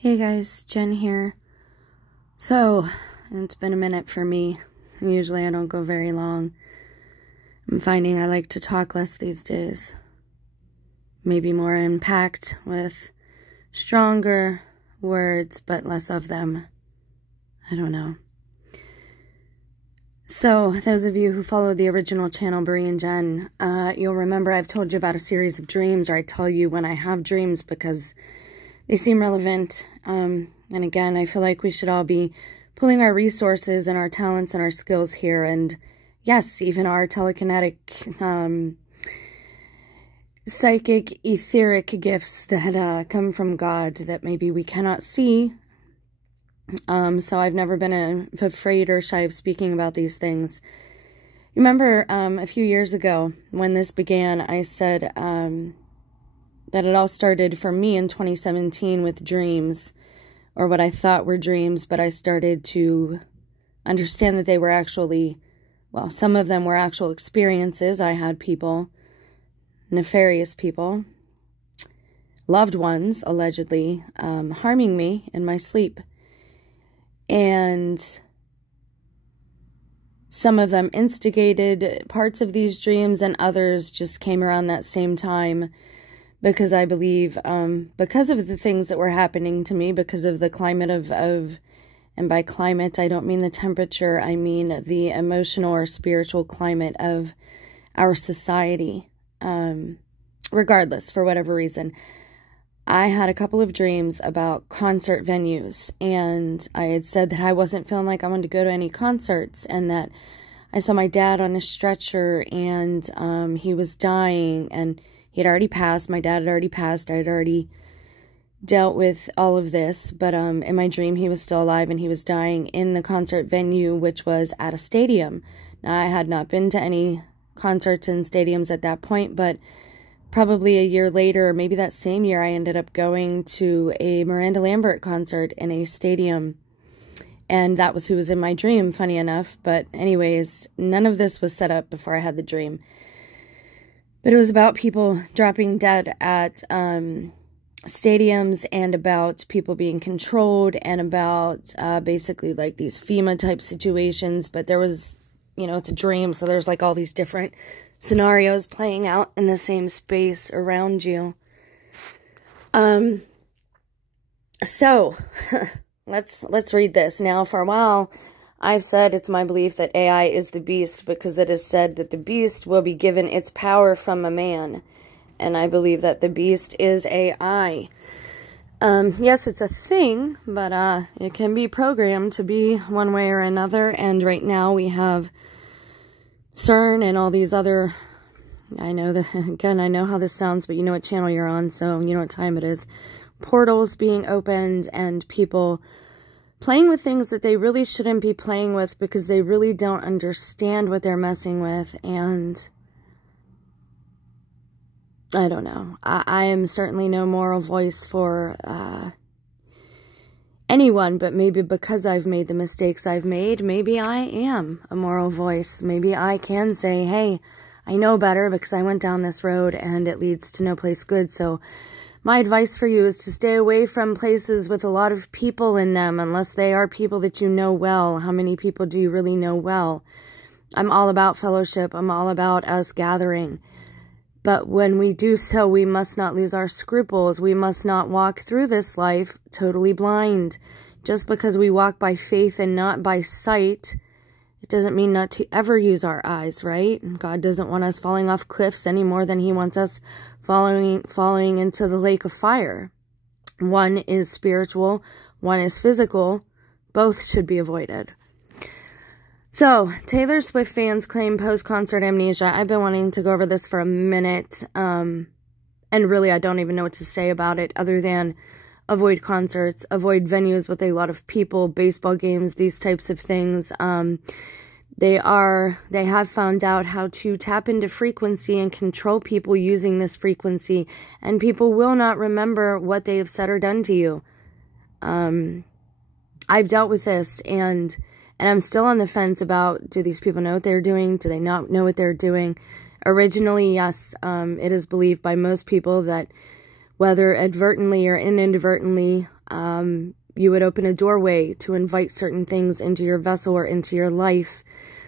Hey guys, Jen here. So, it's been a minute for me. Usually I don't go very long. I'm finding I like to talk less these days. Maybe more impact with stronger words, but less of them. I don't know. So, those of you who follow the original channel, Brie and Jen, you'll remember I've told you about a series of dreams, or I tell you when I have dreams because they seem relevant. And again, I feel like we should all be pulling our resources and our talents and our skills here. And yes, even our telekinetic, psychic, etheric gifts that come from God that maybe we cannot see. So I've never been afraid or shy of speaking about these things. Remember a few years ago when this began, I said that it all started for me in 2017 with dreams, or what I thought were dreams, but I started to understand that they were actually, well, some of them were actual experiences. I had people, nefarious people, loved ones, allegedly, harming me in my sleep. And some of them instigated parts of these dreams, and others just came around that same time. Because I believe, because of the things that were happening to me, because of the climate and by climate, I don't mean the temperature, I mean the emotional or spiritual climate of our society. Regardless, for whatever reason, I had a couple of dreams about concert venues, and I had said that I wasn't feeling like I wanted to go to any concerts, and that I saw my dad on a stretcher, and he was dying, and he had already passed. My dad had already passed. I had already dealt with all of this. But in my dream, he was still alive and he was dying in the concert venue, which was at a stadium. Now, I had not been to any concerts in stadiums at that point, but probably a year later, or maybe that same year, I ended up going to a Miranda Lambert concert in a stadium. And that was who was in my dream, funny enough. But anyways, none of this was set up before I had the dream. But it was about people dropping dead at stadiums, and about people being controlled, and about basically like these FEMA type situations. But there was, you know, it's a dream, so there's like all these different scenarios playing out in the same space around you. So let's read this. Now, for a while, I've said it's my belief that AI is the beast, because it is said that the beast will be given its power from a man. And I believe that the beast is AI. Yes, it's a thing, but it can be programmed to be one way or another. And right now we have CERN and all these other, I know that, again, I know how this sounds, but you know what channel you're on, so you know what time it is. Portals being opened, and people playing with things that they really shouldn't be playing with, because they really don't understand what they're messing with. And I don't know. I am certainly no moral voice for anyone, but maybe because I've made the mistakes I've made, maybe I am a moral voice. Maybe I can say, hey, I know better because I went down this road and it leads to no place good. So my advice for you is to stay away from places with a lot of people in them, unless they are people that you know well. How many people do you really know well? I'm all about fellowship. I'm all about us gathering. But when we do so, we must not lose our scruples. We must not walk through this life totally blind. Just because we walk by faith and not by sight, it doesn't mean not to ever use our eyes, right? God doesn't want us falling off cliffs any more than he wants us falling into the lake of fire. One is spiritual, one is physical. Both should be avoided. So, Taylor Swift fans claim post-concert amnesia. I've been wanting to go over this for a minute, and really I don't even know what to say about it other than avoid concerts, avoid venues with a lot of people, baseball games, these types of things. They have found out how to tap into frequency and control people using this frequency, and people will not remember what they have said or done to you. I've dealt with this, and I'm still on the fence about, do these people know what they're doing? Do they not know what they're doing? Originally, yes, it is believed by most people that whether advertently or inadvertently, You would open a doorway to invite certain things into your vessel or into your life.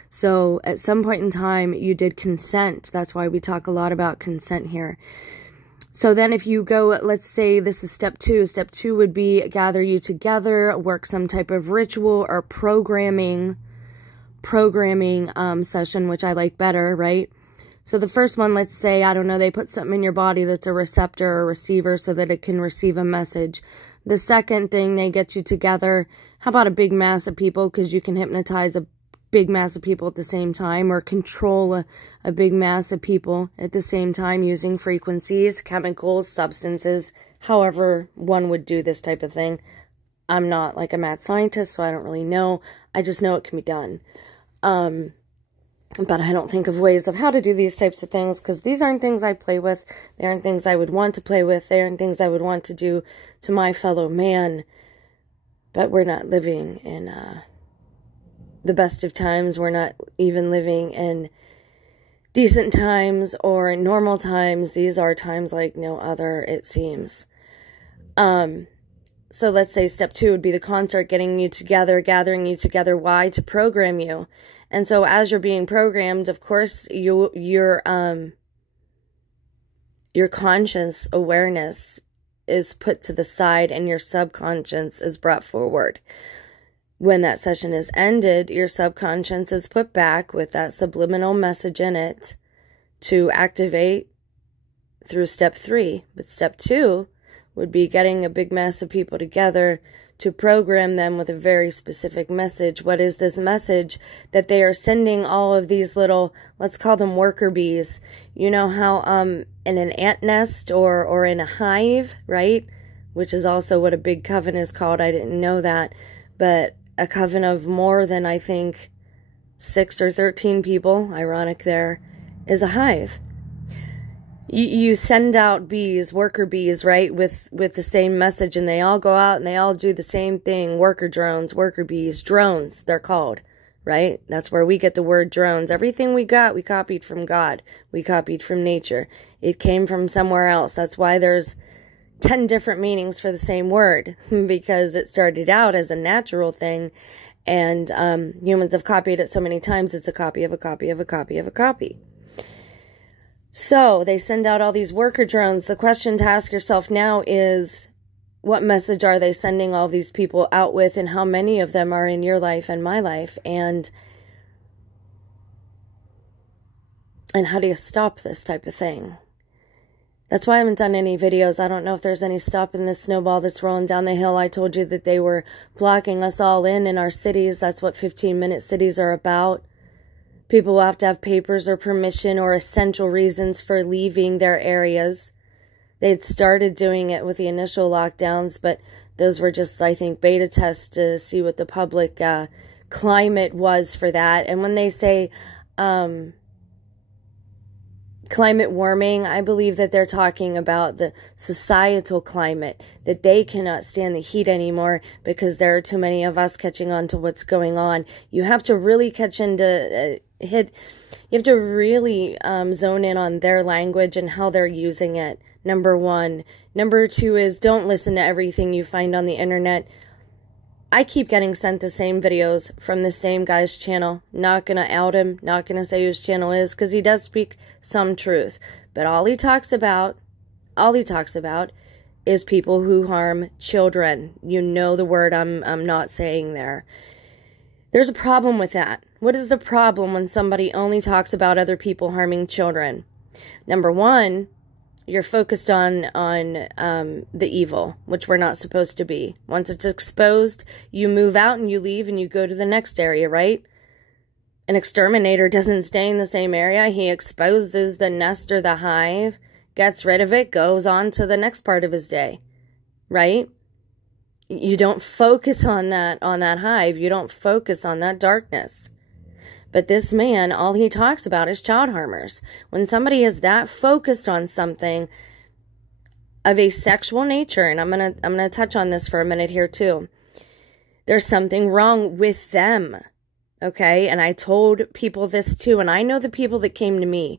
So at some point in time, you did consent. That's why we talk a lot about consent here. So then if you go, let's say this is step 2. Step 2 would be gather you together, work some type of ritual or programming session, which I like better, right? So the first one, let's say, I don't know, they put something in your body that's a receptor or receiver so that it can receive a message. The second thing, they get you together. How about a big mass of people? Because you can hypnotize a big mass of people at the same time, or control a big mass of people at the same time using frequencies, chemicals, substances, however one would do this type of thing. I'm not like a mad scientist, so I don't really know. I just know it can be done. But I don't think of ways of how to do these types of things, because these aren't things I play with. They aren't things I would want to play with. They aren't things I would want to do to my fellow man. But we're not living in the best of times. We're not even living in decent times or normal times. These are times like no other, it seems. So let's say step 2 would be the concert, getting you together, gathering you together. Why? To program you. And so as you're being programmed, of course, your conscious awareness is put to the side and your subconscious is brought forward. When that session is ended, your subconscious is put back with that subliminal message in it to activate through step 3. But step 2 would be getting a big mass of people together to program them with a very specific message. What is this message that they are sending all of these little, let's call them worker bees? You know how in an ant nest or in a hive, right? Which is also what a big coven is called. I didn't know that. But a coven of more than, I think, 6 or 13 people, ironic there, is a hive. You send out bees, worker bees, right, with the same message, and they all go out and they all do the same thing. Worker drones, worker bees, drones, they're called, right? That's where we get the word drones. Everything we got, we copied from God. We copied from nature. It came from somewhere else. That's why there's 10 different meanings for the same word, because it started out as a natural thing, and humans have copied it so many times, it's a copy of a copy of a copy of a copy. So they send out all these worker drones. The question to ask yourself now is, what message are they sending all these people out with, and how many of them are in your life and my life? And how do you stop this type of thing? That's why I haven't done any videos. I don't know if there's any stopping this snowball that's rolling down the hill. I told you that they were blocking us all in our cities. That's what 15-minute cities are about. People will have to have papers or permission or essential reasons for leaving their areas. They'd started doing it with the initial lockdowns, but those were just, I think, beta tests to see what the public climate was for that. And when they say climate warming, I believe that they're talking about the societal climate, that they cannot stand the heat anymore because there are too many of us catching on to what's going on. You have to really catch into... you have to really zone in on their language and how they're using it, number 1. Number 2 is, don't listen to everything you find on the internet. I keep getting sent the same videos from the same guy's channel. Not gonna out him, not gonna say whose channel is, because he does speak some truth. But all he talks about is people who harm children. You know the word I'm not saying there. There's a problem with that. What is the problem when somebody only talks about other people harming children? Number 1, you're focused on the evil, which we're not supposed to be. Once it's exposed, you move out and you leave and you go to the next area, right? An exterminator doesn't stay in the same area. He exposes the nest or the hive, gets rid of it, goes on to the next part of his day, right? You don't focus on that hive. You don't focus on that darkness. But this man, all he talks about is child harmers. When somebody is that focused on something of a sexual nature, and I'm gonna touch on this for a minute here too. There's something wrong with them, okay? And I told people this too, and I know the people that came to me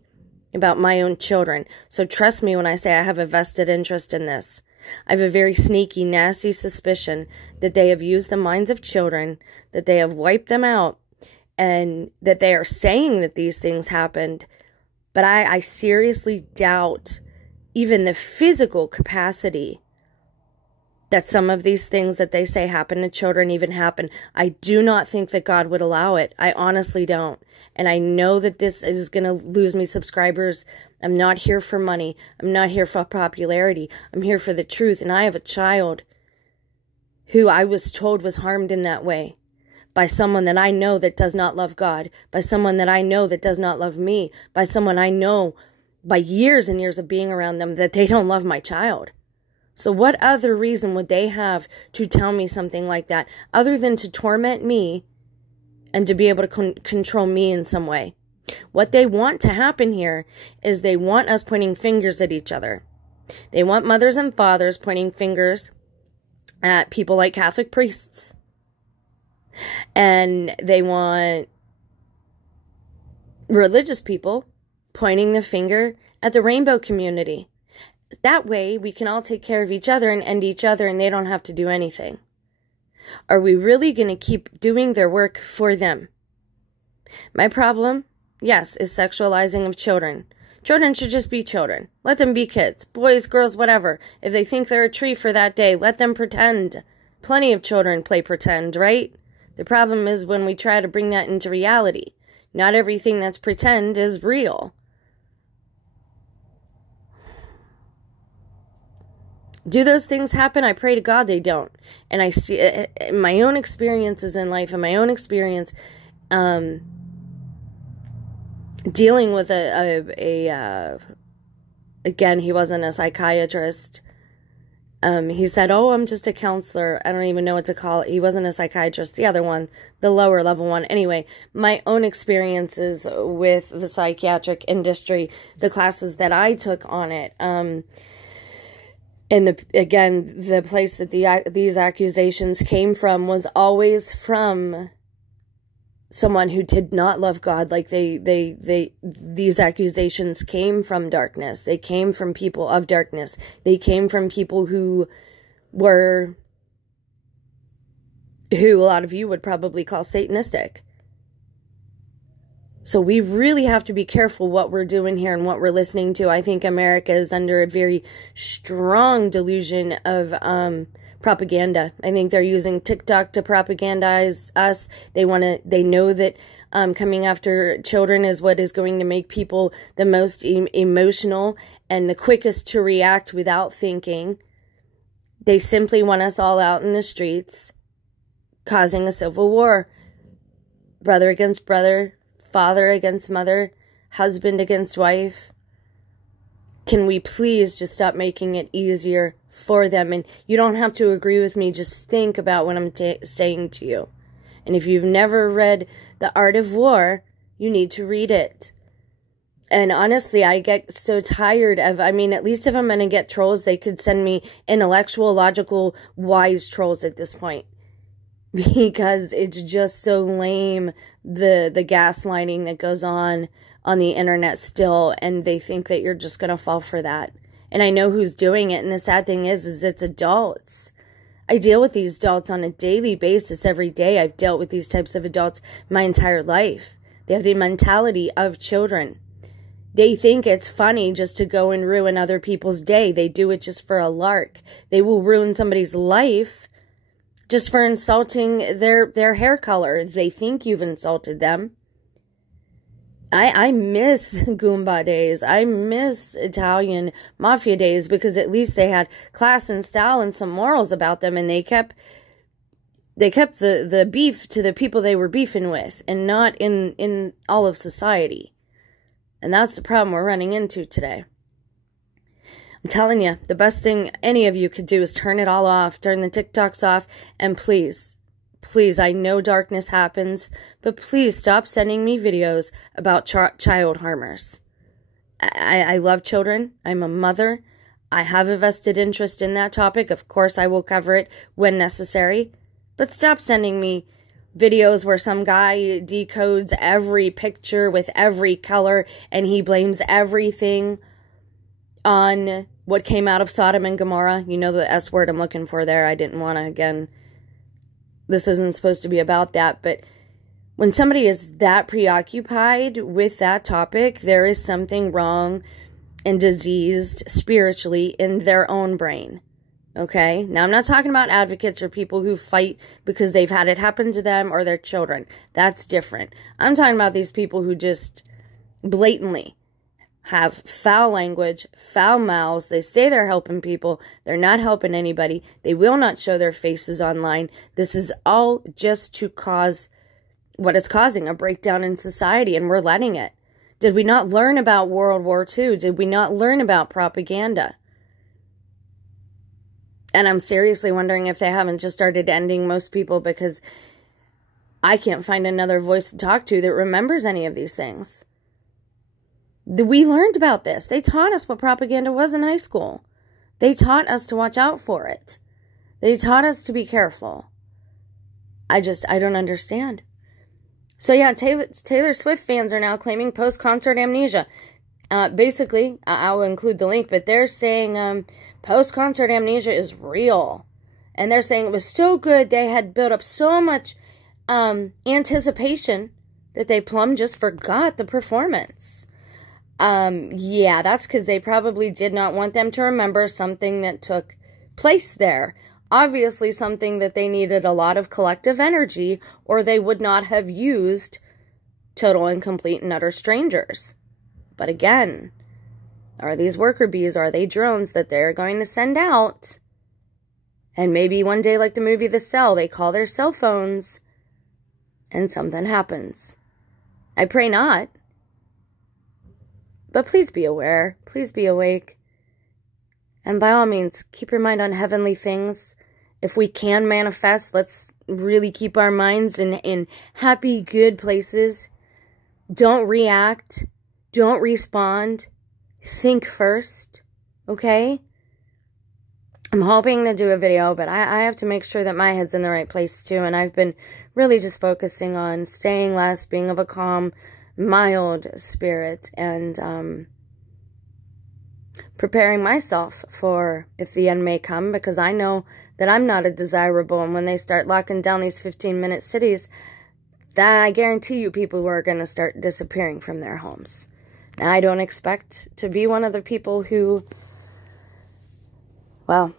about my own children. So trust me when I say I have a vested interest in this. I have a very sneaky, nasty suspicion that they have used the minds of children, that they have wiped them out, and that they are saying that these things happened. But I seriously doubt even the physical capacity that some of these things that they say happen to children even happen. I do not think that God would allow it. I honestly don't. And I know that this is going to lose me subscribers. I'm not here for money. I'm not here for popularity. I'm here for the truth. And I have a child who I was told was harmed in that way by someone that I know that does not love God, by someone that I know that does not love me, by someone I know by years and years of being around them that they don't love my child. So what other reason would they have to tell me something like that other than to torment me and to be able to control me in some way? What they want to happen here is they want us pointing fingers at each other. They want mothers and fathers pointing fingers at people like Catholic priests. And they want religious people pointing the finger at the rainbow community. That way, we can all take care of each other and end each other, and they don't have to do anything. Are we really going to keep doing their work for them? My problem, yes, is sexualizing of children. Children should just be children. Let them be kids. Boys, girls, whatever. If they think they're a tree for that day, let them pretend. Plenty of children play pretend, right? The problem is when we try to bring that into reality. Not everything that's pretend is real. Do those things happen? I pray to God they don't. And I see my own experiences in life and my own experience dealing with again, he wasn't a psychiatrist. He said, oh, I'm just a counselor. I don't even know what to call it. He wasn't a psychiatrist. The other one, the lower level one. Anyway, my own experiences with the psychiatric industry, the classes that I took on it, and the place that these accusations came from was always from someone who did not love God. Like these accusations came from darkness. They came from people of darkness. They came from people who a lot of you would probably call Satanistic. So we really have to be careful what we're doing here and what we're listening to. I think America is under a very strong delusion of propaganda. I think they're using TikTok to propagandize us. They know that coming after children is what is going to make people the most emotional and the quickest to react without thinking. They simply want us all out in the streets, causing a civil war. Brother against brother, father against mother, husband against wife. Can we please just stop making it easier for them? And you don't have to agree with me. Just think about what I'm saying to you. And if you've never read The Art of War, you need to read it. And honestly, I get so tired of, at least if I'm going to get trolls, they could send me intellectual, logical, wise trolls at this point. Because it's just so lame, the gaslighting that goes on the internet still, and they think that you're just going to fall for that. And I know who's doing it, and the sad thing is it's adults. I deal with these adults on a daily basis every day. I've dealt with these types of adults my entire life. They have the mentality of children. They think it's funny just to go and ruin other people's day. They do it just for a lark. They will ruin somebody's life just for insulting their hair color. They think you've insulted them. I miss Goomba days. I miss Italian mafia days because at least they had class and style and some morals about them, and they kept the beef to the people they were beefing with and not in all of society. And that's the problem we're running into today. I'm telling you, the best thing any of you could do is turn it all off, turn the TikToks off, and please, please, I know darkness happens, but please stop sending me videos about child harmers. I love children. I'm a mother. I have a vested interest in that topic. Of course, I will cover it when necessary. But stop sending me videos where some guy decodes every picture with every color and he blames everything on what came out of Sodom and Gomorrah. You know the S word I'm looking for there. I didn't want to, again, this isn't supposed to be about that, but when somebody is that preoccupied with that topic, there is something wrong and diseased spiritually in their own brain. Okay? Now, I'm not talking about advocates or people who fight because they've had it happen to them or their children. That's different. I'm talking about these people who just blatantly have foul language, foul mouths. They say they're helping people. They're not helping anybody. They will not show their faces online. This is all just to cause what it's causing, a breakdown in society, and we're letting it. Did we not learn about World War II? Did we not learn about propaganda? And I'm seriously wondering if they haven't just started ending most people, because I can't find another voice to talk to that remembers any of these things. We learned about this. They taught us what propaganda was in high school. They taught us to watch out for it. They taught us to be careful. I don't understand. So yeah, Taylor Swift fans are now claiming post-concert amnesia. Basically, I'll include the link, but they're saying post-concert amnesia is real. And they're saying it was so good, they had built up so much anticipation that they plumb just forgot the performance. Yeah, that's because they probably did not want them to remember something that took place there. Obviously something that they needed a lot of collective energy, or they would not have used total and complete and utter strangers. But again, are these worker bees, are they drones that they're going to send out? And maybe one day, like the movie The Cell, they call their cell phones and something happens. I pray not. But please be aware. Please be awake. And by all means, keep your mind on heavenly things. If we can manifest, let's really keep our minds in happy, good places. Don't react. Don't respond. Think first. Okay? I'm hoping to do a video, but I have to make sure that my head's in the right place too. And I've been really just focusing on staying less, being of a calm, mild spirit, and preparing myself for if the end may come, because I know that I'm not a desirable, and when they start locking down these 15-minute cities, that I guarantee you people are going to start disappearing from their homes. Now, I don't expect to be one of the people who, well,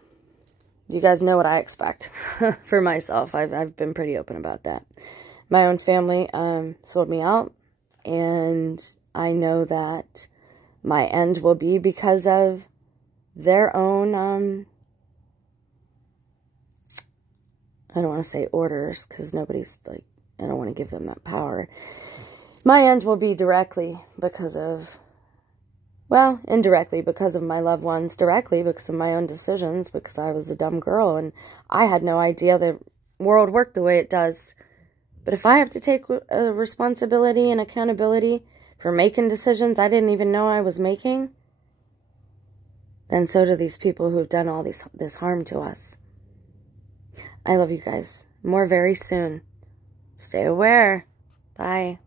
you guys know what I expect for myself. I've been pretty open about that. My own family sold me out, and I know that my end will be because of their own, I don't want to say orders, because nobody's, like, I don't want to give them that power. My end will be directly because of, well, indirectly because of my loved ones, directly because of my own decisions, because I was a dumb girl, and I had no idea the world worked the way it does. But if I have to take a responsibility and accountability for making decisions I didn't even know I was making, then so do these people who have done all this harm to us. I love you guys. More very soon. Stay aware. Bye.